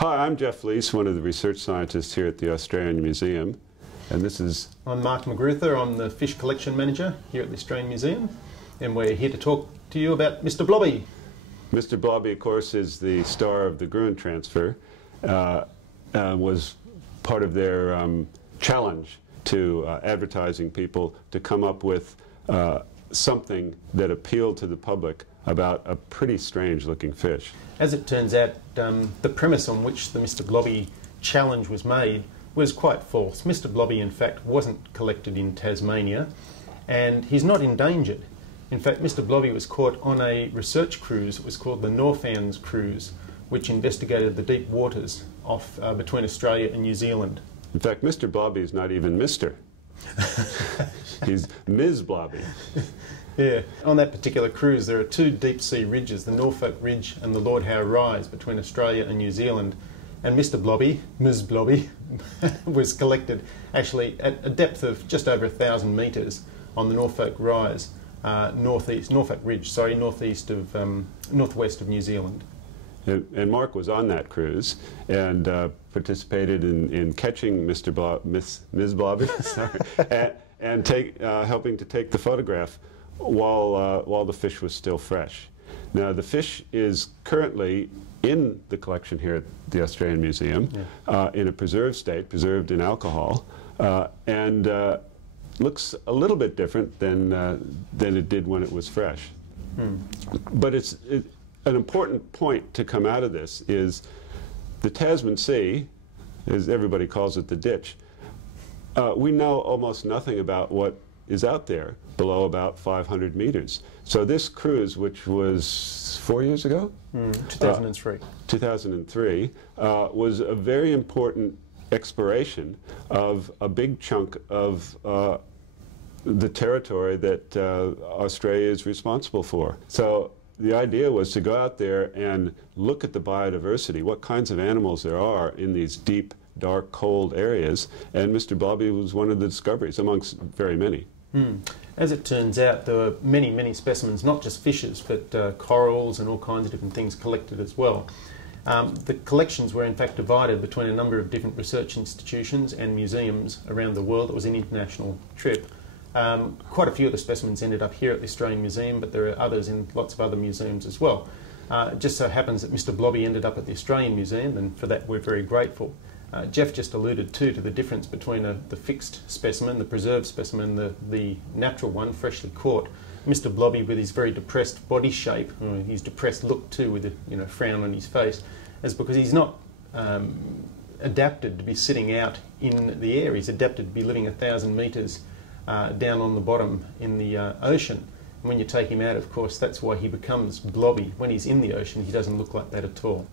Hi, I'm Jeff Leese, one of the research scientists here at the Australian Museum, and this is... I'm Mark McGruther, I'm the Fish Collection Manager here at the Australian Museum, and we're here to talk to you about Mr. Blobby. Mr. Blobby, of course, is the star of the Gruen transfer, was part of their challenge to advertising people to come up with something that appealed to the public about a pretty strange looking fish. As it turns out, the premise on which the Mr. Blobby challenge was made was quite false. Mr. Blobby, in fact, wasn't collected in Tasmania, and he's not endangered. In fact, Mr. Blobby was caught on a research cruise. It was called the Norfans cruise, which investigated the deep waters off between Australia and New Zealand. In fact, Mr. Blobby is not even Mr. He's Ms. Blobby. Yeah. On that particular cruise, there are two deep sea ridges, the Norfolk Ridge and the Lord Howe Rise between Australia and New Zealand. And Mr. Blobby, Ms. Blobby, was collected actually at a depth of just over 1,000 metres on the Norfolk Rise, Norfolk Ridge, sorry, northwest of New Zealand. And Mark was on that cruise and participated in catching Ms. Blobby sorry, and helping to take the photograph while the fish was still fresh. Now, the fish is currently in the collection here at the Australian Museum, in a preserved state, preserved in alcohol, and looks a little bit different than it did when it was fresh. But an important point to come out of this is the Tasman Sea, as everybody calls it, the ditch. We know almost nothing about what is out there below about 500 meters. So this cruise, which was 4 years ago? 2003. 2003, was a very important exploration of a big chunk of the territory that Australia is responsible for. So the idea was to go out there and look at the biodiversity, what kinds of animals there are in these deep, dark, cold areas, and Mr. Blobby was one of the discoveries, amongst very many. As it turns out, there were many, many specimens, not just fishes, but corals and all kinds of different things collected as well. The collections were in fact divided between a number of different research institutions and museums around the world. It was an international trip. Quite a few of the specimens ended up here at the Australian Museum, but there are others in lots of other museums as well. It just so happens that Mr. Blobby ended up at the Australian Museum, and for that we're very grateful. Jeff just alluded to the difference between the fixed specimen, the preserved specimen, the natural one, freshly caught. Mr. Blobby, with his very depressed body shape, his depressed look too, with a frown on his face, is because he's not adapted to be sitting out in the air. He's adapted to be living 1,000 metres down on the bottom in the ocean. And when you take him out, of course, that's why he becomes blobby. When he's in the ocean, he doesn't look like that at all.